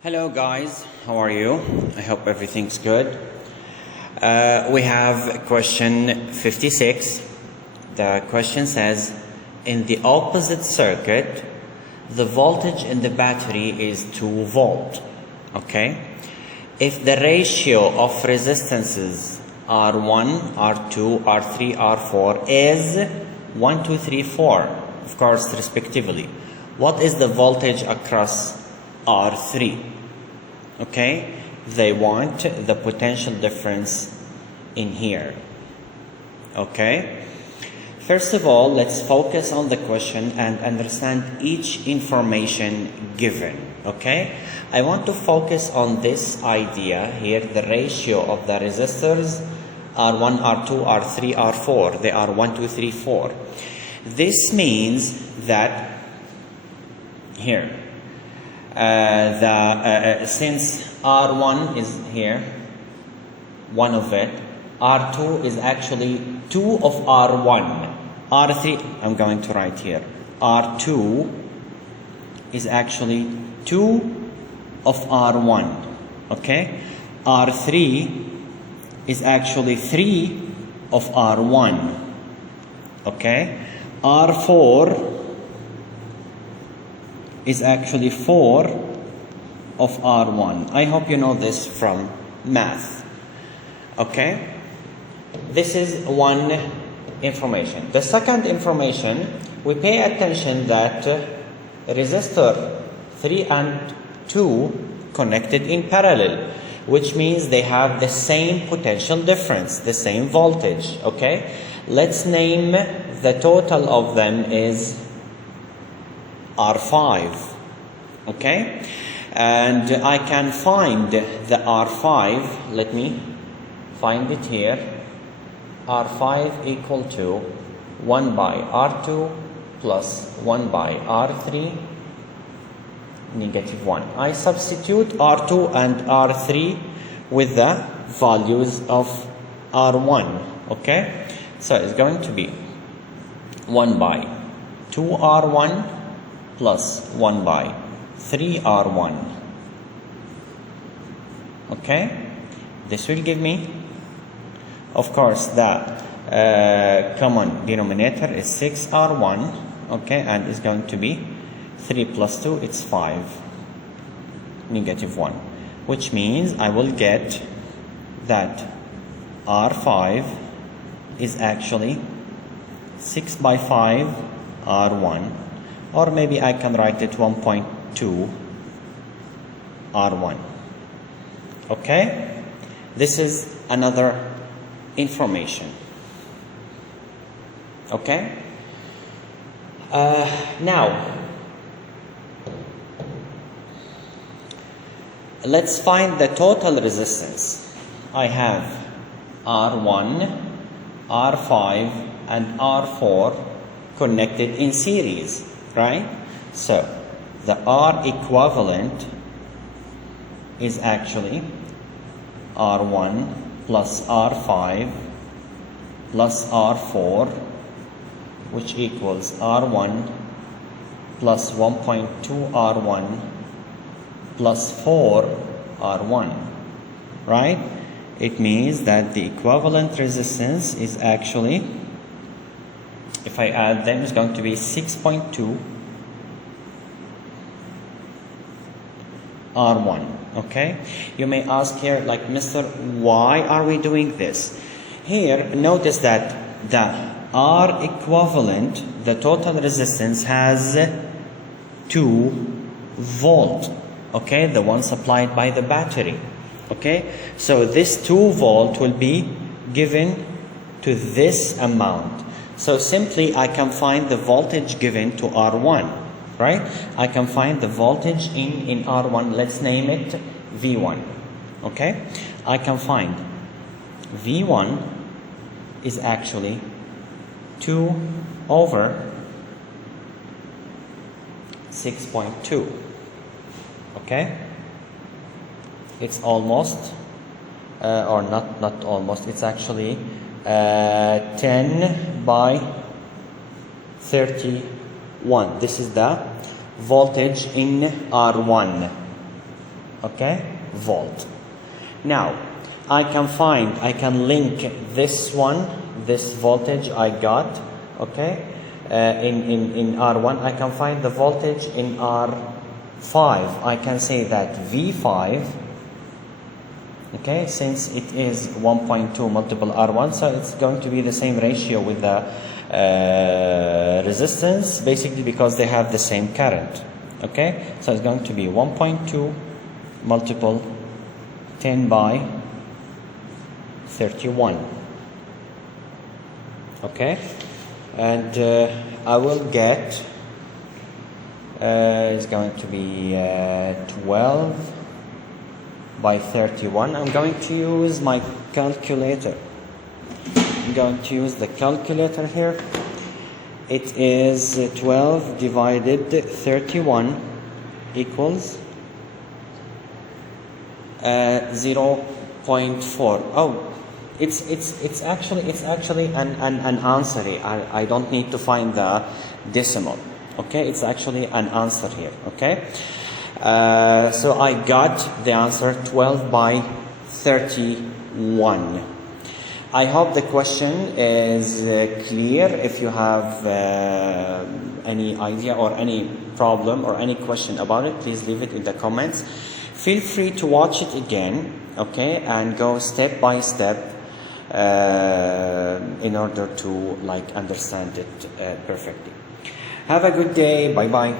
Hello guys, how are you? I hope everything's good. We have question 56. The question says, in the opposite circuit, the voltage in the battery is 2 volt. Okay? If the ratio of resistances R1, R2, R3, R4 is 1, 2, 3, 4, of course, respectively, what is the voltage across R3? Okay, they want the potential difference in here. Okay, first of all, let's focus on the question and understand each information given. Okay, I want to focus on this idea here, the ratio of the resistors R1, R2, R3, R4. They are 1, 2, 3, 4. This means that here, since R1 is here, one of it, R2 is actually 2 of R1. R3, I'm going to write here, R2 is actually 2 of R1. Okay? R3 is actually 3 of R1. Okay? R4 is actually 4 of R1. I hope you know this from math. Okay? This is one information. The second information, we pay attention that resistor 3 and 2 connected in parallel, which means they have the same potential difference, the same voltage. Okay? Let's name the total of them is R5. Okay? And I can find the R5. Let me find it here. R5 equal to 1 by R2 plus 1 by R3 negative 1. I substitute R2 and R3 with the values of R1. Okay? So it's going to be 1 by 2R1 plus 1 by 3R1. Okay? This will give me, of course, the common denominator is 6R1. Okay? And it's going to be 3 plus 2, it's 5. Negative 1. Which means I will get that R5 is actually 6 by 5 R1. Or maybe I can write it 1.2 R1. Okay? This is another information. Okay? Now, let's find the total resistance. I have R1, R5, and R4 connected in series. Right? So, the R equivalent is actually R1 plus R5 plus R4, which equals R1 plus 1.2 R1 plus 4 R1. Right? It means that the equivalent resistance is actually, if I add them, it's going to be 6.2 R1. Okay? You may ask here, like, Mr., why are we doing this? Here, notice that the R equivalent, the total resistance, has 2 volt. Okay? The one supplied by the battery. Okay? So this 2 volt will be given to this amount. So simply I can find the voltage given to R1, right? I can find the voltage in R1. Let's name it V1. Okay? I can find V1 is actually 2 over 6.2. Okay? It's almost, or not almost, it's actually 10 by 31. This is the voltage in R1. okay, volt. Now I can link this voltage I got, okay, in R1. I can find the voltage in R5. I can say that V5, okay, since it is 1.2 multiple R1, so it's going to be the same ratio with the resistance, basically because they have the same current, okay. So it's going to be 1.2 multiple 10 by 31, okay, and I will get it's going to be 12 by 31. I'm going to use my calculator. I'm going to use the calculator here. It is 12 divided 31 equals 0.4. Oh, it's actually an answer here. I don't need to find the decimal. Okay, it's actually an answer here. Okay, so I got the answer 12 by 31. I hope the question is clear. If you have any idea or any problem or any question about it, please leave it in the comments. Feel free to watch it again, okay, and go step by step in order to understand it perfectly. Have a good day. Bye bye.